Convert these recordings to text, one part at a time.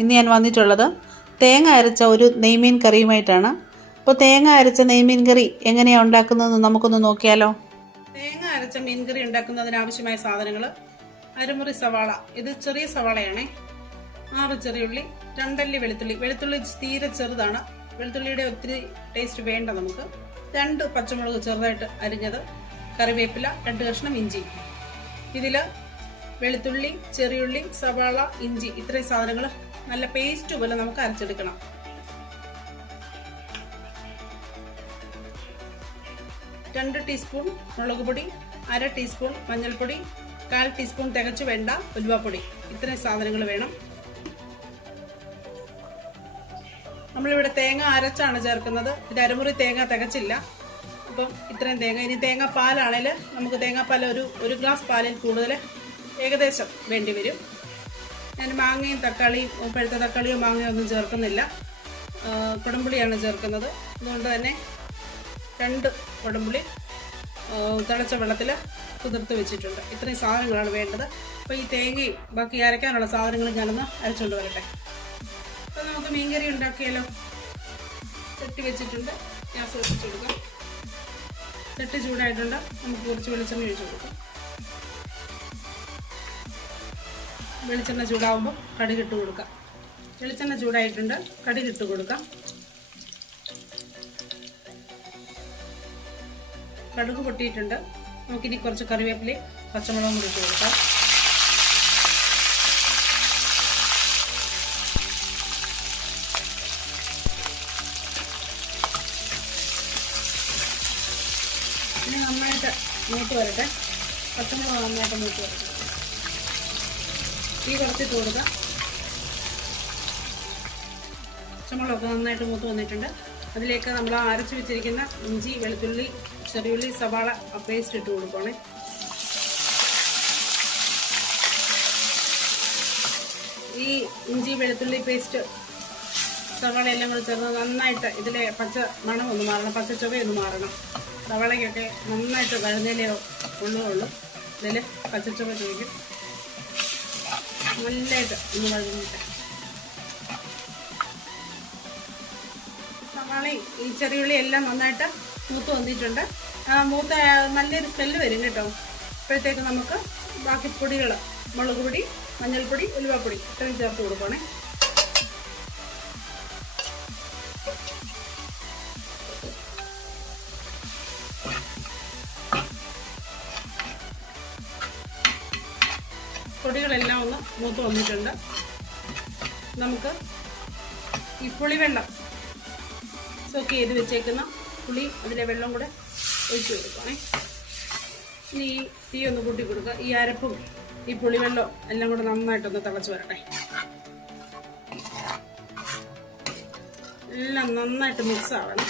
ഇന്ന് ഞാൻ വന്നിട്ടുള്ളത് തേങ്ങ അരച്ച ഒരു നെയ്മീൻ കറിയുമായിട്ടാണ്. അപ്പോൾ തേങ്ങ അരച്ച നെയ്മീൻ കറി എങ്ങനെയാണ് ഉണ്ടാക്കുന്നതെന്ന് നമുക്കൊന്ന് നോക്കിയാലോ. തേങ്ങ അരച്ച മീൻ കറി ഉണ്ടാക്കുന്നതിന് ആവശ്യമായ സാധനങ്ങൾ: അരമുറി സവാള, ഇത് ചെറിയ സവാളയാണേ, 6 ചെറിയുള്ളി, 2 അല്ലി വെളുത്തുള്ളി, വെളുത്തുള്ളി തീരെ ചെറുതാണ്, വെളുത്തുള്ളിയുടെ ഒത്തിരി ടേസ്റ്റ് വേണ്ട നമുക്ക്, 2 പച്ചമുളക് ചെറുതായിട്ട് അരിഞ്ഞത്, കറിവേപ്പില, 2 കഷ്ണം ഇഞ്ചി. ഇതിൽ വെളുത്തുള്ളി, ചെറിയുള്ളി, സവാള, ഇഞ്ചി ഇത്രയും സാധനങ്ങൾ നല്ല പേസ്റ്റ് പോലെ നമുക്ക് അരച്ചെടുക്കണം. രണ്ട് ടീസ്പൂൺ മുളക് പൊടി, 1/2 ടീസ്പൂൺ മഞ്ഞൾപ്പൊടി, 1/4 ടീസ്പൂൺ തികച്ചു വേണ്ട ഉലുവാപ്പൊടി, ഇത്രയും സാധനങ്ങൾ വേണം. നമ്മളിവിടെ തേങ്ങ അരച്ചാണ് ചേർക്കുന്നത്. ഇത് അരമുറി തേങ്ങ തികച്ചില്ല, അപ്പം ഇത്രയും തേങ്ങ. ഇനി തേങ്ങ പാലാണെങ്കിൽ നമുക്ക് തേങ്ങാപ്പാൽ ഒരു ഗ്ലാസ് പാലിൽ കൂടുതൽ ഏകദേശം വേണ്ടി വരും. ഞാൻ മാങ്ങയും തക്കാളിയും, പഴുത്ത തക്കാളിയോ മാങ്ങയോ ഒന്നും ചേർക്കുന്നില്ല, കുടംപുളിയാണ് ചേർക്കുന്നത്. അതുകൊണ്ട് തന്നെ 2 കുടംപുളി തിളച്ച വെള്ളത്തിൽ കുതിർത്ത് വെച്ചിട്ടുണ്ട്. ഇത്രയും സാധനങ്ങളാണ് വേണ്ടത്. അപ്പോൾ ഈ തേങ്ങയും ബാക്കി അരയ്ക്കാനുള്ള സാധനങ്ങളും ഞാനൊന്ന് അരച്ചുകൊണ്ട് വരട്ടെ. അപ്പോൾ നമുക്ക് മീൻകറി ഉണ്ടാക്കിയാലോ. ചട്ടി വെച്ചിട്ടുണ്ട്, ഗ്യാസ് വെച്ചിട്ട് കൊടുക്കാം. ചട്ടി ചൂടായിട്ടുണ്ട്, നമുക്ക് കുറച്ച് വെളിച്ചെണ്ണ ഒഴിച്ച് കൊടുക്കാം. വെളിച്ചെണ്ണ ചൂടാവുമ്പോൾ കടുകിട്ട് കൊടുക്കാം. വെളിച്ചെണ്ണ ചൂടായിട്ടുണ്ട്, കടുകിട്ട് കൊടുക്കാം. കടുക് പൊട്ടിയിട്ടുണ്ട്, നമുക്കിനി കുറച്ച് കറിവേപ്പിലയും പച്ചമുളകും കൂടി ഇട്ട് കൊടുക്കാം. ഇനി നന്നായിട്ട് മൂത്ത് വരട്ടെ, പച്ചമുളക് നന്നായിട്ട് മൂത്ത് വരട്ടെ. തീ കുറച്ചിട്ട് കൊടുക്കാം. പച്ചമുളകൊക്കെ നന്നായിട്ട് മൂത്ത് വന്നിട്ടുണ്ട്. അതിലേക്ക് നമ്മൾ അരച്ച് വെച്ചിരിക്കുന്ന ഇഞ്ചി, വെളുത്തുള്ളി, ചെറിയുള്ളി, സവാള പേസ്റ്റ് ഇട്ട് കൊടുക്കണേ. ഈ ഇഞ്ചി വെളുത്തുള്ളി പേസ്റ്റ് സവാള എല്ലാം കൂടി ചേർന്ന് നന്നായിട്ട് ഇതിലെ പച്ച മണം ഒന്ന് മാറണം, പച്ച ചുവയൊന്ന് മാറണം. സവാളയ്ക്കൊക്കെ നന്നായിട്ട് വഴുന്നേലേ ഉള്ളൂ, ഇതിൽ പച്ചച്ചുവ ചോദിക്കും. നല്ലതായിട്ട് ഒന്ന് വഴുന്നിട്ട് സവാളയും ഈ ചെറിയുള്ളി എല്ലാം നന്നായിട്ട് മൂത്ത് വന്നിട്ടുണ്ട്. മൂത്ത നല്ലൊരു സ്മെല്ല് വരും കേട്ടോ. അപ്പോഴത്തേക്ക് നമുക്ക് ബാക്കി പൊടികൾ, മുളക് പൊടി, മഞ്ഞൾപ്പൊടി, ഉലുവാപ്പൊടി ഇത്രയും ചേർത്ത് കൊടുക്കണേ. പൊടികളെല്ലാം ഒന്ന് മൂത്ത് വന്നിട്ടുണ്ട്. നമുക്ക് ഈ പുളിവെള്ളം സോക്ക് ചെയ്ത് വെച്ചേക്കുന്ന പുളി, അതിലെ വെള്ളം കൂടെ ഒഴിച്ച് കൊടുക്കണേ. ഇനി ഈ തീ ഒന്ന് കൂട്ടി കൊടുക്കുക. ഈ അരപ്പും ഈ പുളിവെള്ളം എല്ലാം കൂടെ നന്നായിട്ടൊന്ന് തിളച്ച് വരട്ടെ. എല്ലാം നന്നായിട്ട് മിക്സ് ആവണം.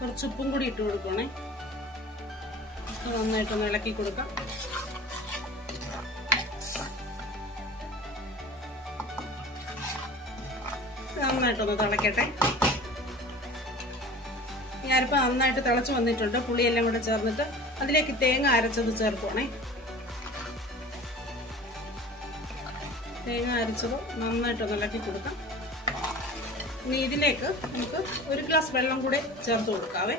കുറച്ച് ഉപ്പും കൂടി ഇട്ട് കൊടുക്കണേ. നന്നായിട്ടൊന്ന് ഇളക്കി കൊടുക്കാം. നന്നായിട്ടൊന്ന് തിളക്കട്ടെ. ഈ അരപ്പ് നന്നായിട്ട് തിളച്ച് വന്നിട്ടുണ്ട്. പുളിയെല്ലാം കൂടെ ചേർന്നിട്ട് അതിലേക്ക് തേങ്ങ അരച്ചത് ചേർക്കണേ. തേങ്ങ അരച്ചത് നന്നായിട്ടൊന്ന് ഇളക്കി കൊടുക്കാം. ഇനി ഇതിലേക്ക് നമുക്ക് 1 ഗ്ലാസ് വെള്ളം കൂടെ ചേർത്ത് കൊടുക്കാവേ.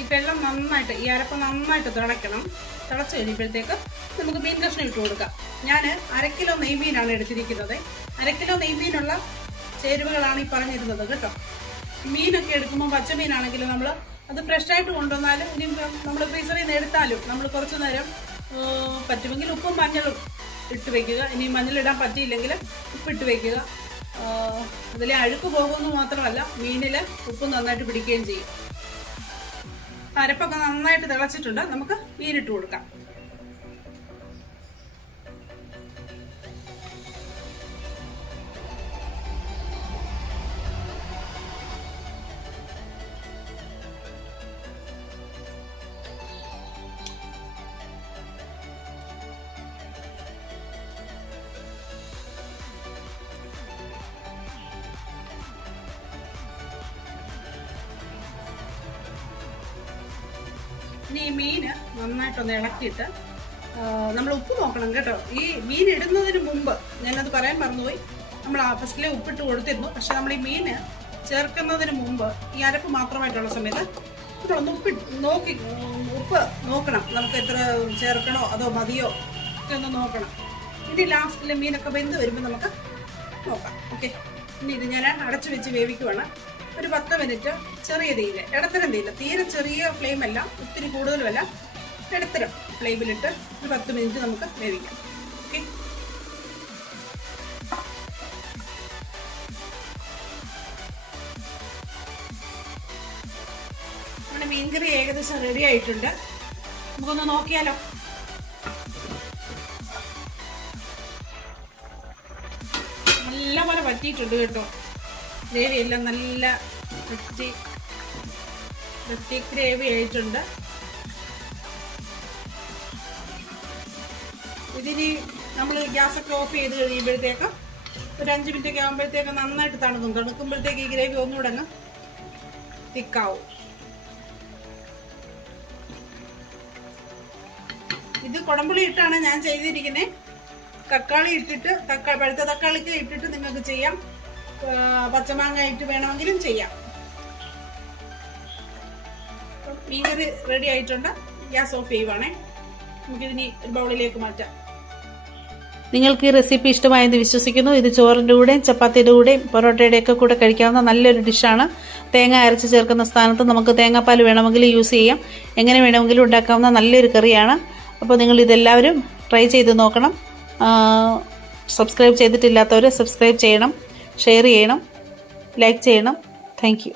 ഈ വെള്ളം നന്നായിട്ട്, ഈ അരപ്പ് നന്നായിട്ട് തിളയ്ക്കണം. തിളച്ച് കഴിയുമ്പോഴത്തേക്ക് നമുക്ക് മീൻ കഷ്ണം ഇട്ട് കൊടുക്കാം. ഞാൻ 1/2 കിലോ നെയ്മീനാണ് എടുത്തിരിക്കുന്നത്. 1/2 കിലോ നെയ്മീനുള്ള ചേരുവകളാണ് ഈ പറഞ്ഞിരുന്നത് കേട്ടോ. മീനൊക്കെ എടുക്കുമ്പോൾ പച്ചമീനാണെങ്കിൽ നമ്മൾ അത് ഫ്രഷായിട്ട് കൊണ്ടുവന്നാലും ഇനി നമ്മൾ ഫ്രീസറിൽ നിന്ന് എടുത്താലും നമ്മൾ കുറച്ച് നേരം പറ്റുമെങ്കിൽ ഉപ്പും മഞ്ഞളും ഇട്ട് വെക്കുക. ഇനി മഞ്ഞളിടാൻ പറ്റിയില്ലെങ്കിൽ ഉപ്പിട്ട് വെക്കുക. അതിലെ അഴുക്ക് പോകുമെന്ന് മാത്രമല്ല, മീനിൽ ഉപ്പ് നന്നായിട്ട് പിടിക്കുകയും ചെയ്യും. അരപ്പൊക്കെ നന്നായിട്ട് തിളച്ചിട്ടുണ്ട്, നമുക്ക് മീനിട്ട് കൊടുക്കാം. ഇനി ഈ മീൻ നന്നായിട്ടൊന്ന് ഇളക്കിയിട്ട് നമ്മൾ ഉപ്പ് നോക്കണം കേട്ടോ. ഈ മീൻ ഇടുന്നതിന് മുമ്പ് ഞാനത് പറയാൻ മറന്നുപോയി. നമ്മൾ ഫസ്റ്റിലെ ഉപ്പിട്ട് കൊടുത്തിരുന്നു. പക്ഷെ നമ്മൾ ഈ മീൻ ചേർക്കുന്നതിന് മുമ്പ് ഈ അരപ്പ് മാത്രമായിട്ടുള്ള സമയത്ത് നമ്മളൊന്ന് ഉപ്പ് നോക്കണം. നമുക്ക് എത്ര ചേർക്കണോ അതോ മതിയോ ഒക്കെ ഒന്ന് നോക്കണം. ഇനി ലാസ്റ്റിൽ മീനൊക്കെ വെന്ത് വരുമ്പോൾ നമുക്ക് നോക്കാം. ഓക്കെ, ഇനി ഇത് ഞാൻ അടച്ചു വെച്ച് വേവിക്കുവാണ്. ഒരു 10 മിനിറ്റ് ചെറിയ തീയിൽ, ഇടത്തരം തീയിൽ, തീരെ ചെറിയ ഫ്ലെയിമല്ല, ഒത്തിരി കൂടുതലുമല്ല, ഇടത്തരം ഫ്ലെയിമിലിട്ട് ഒരു 10 മിനിറ്റ് നമുക്ക് വേവിക്കാം. ഓക്കെ, നമ്മുടെ മീൻകറി ഏകദേശം റെഡി ആയിട്ടുണ്ട്. നമുക്കൊന്ന് നോക്കിയാലോ. നല്ലപോലെ വറ്റിയിട്ടുണ്ട് കേട്ടോ. ഗ്രേവി എല്ലാം നല്ല വറ്റി ഗ്രേവി ആയിട്ടുണ്ട്. ഇതിന് നമ്മൾ ഗ്യാസൊക്കെ ഓഫ് ചെയ്ത് കഴിയുമ്പോഴത്തേക്ക് ഒരു 5 മിനിറ്റൊക്കെ ആകുമ്പോഴത്തേക്ക് നന്നായിട്ട് തണുക്കുമ്പോഴത്തേക്ക് ഈ ഗ്രേവി ഒന്നുകൂടെ അങ്ങ് തിക്കാവും. ഇത് കുടംപുളി ഇട്ടാണ് ഞാൻ ചെയ്തിരിക്കുന്നത്. തക്കാളി ഇട്ടിട്ട് പഴുത്ത തക്കാളിക്ക് ഇട്ടിട്ട് നിങ്ങൾക്ക് ചെയ്യാം. പച്ചമാങ്ങ ഇട്ട് വേണമെങ്കിലും ചെയ്യാം. മീൻകറി റെഡി ആയിട്ടുണ്ട്. Gas off ചെയ്യുവാണേ. നമുക്കിതിനി ഒരു ബൗളിലേക്ക് മാറ്റാം. നിങ്ങൾക്ക് ഈ റെസിപ്പി ഇഷ്ടമായെന്ന് വിശ്വസിക്കുന്നു. ഇത് ചോറിൻ്റെ കൂടെയും ചപ്പാത്തിയുടെ കൂടെയും പൊറോട്ടയുടെ ഒക്കെ കൂടെ കഴിക്കാവുന്ന നല്ലൊരു ഡിഷാണ്. തേങ്ങ അരച്ച് ചേർക്കുന്ന സ്ഥാനത്ത് നമുക്ക് തേങ്ങാപ്പാൽ വേണമെങ്കിൽ യൂസ് ചെയ്യാം. എങ്ങനെ വേണമെങ്കിലും ഉണ്ടാക്കാവുന്ന നല്ലൊരു കറിയാണ്. അപ്പോൾ നിങ്ങൾ ഇതെല്ലാവരും ട്രൈ ചെയ്ത് നോക്കണം. സബ്സ്ക്രൈബ് ചെയ്തിട്ടില്ലാത്തവർ സബ്സ്ക്രൈബ് ചെയ്യണം, ഷെയർ ചെയ്യണം, ലൈക്ക് ചെയ്യണം. Thank you.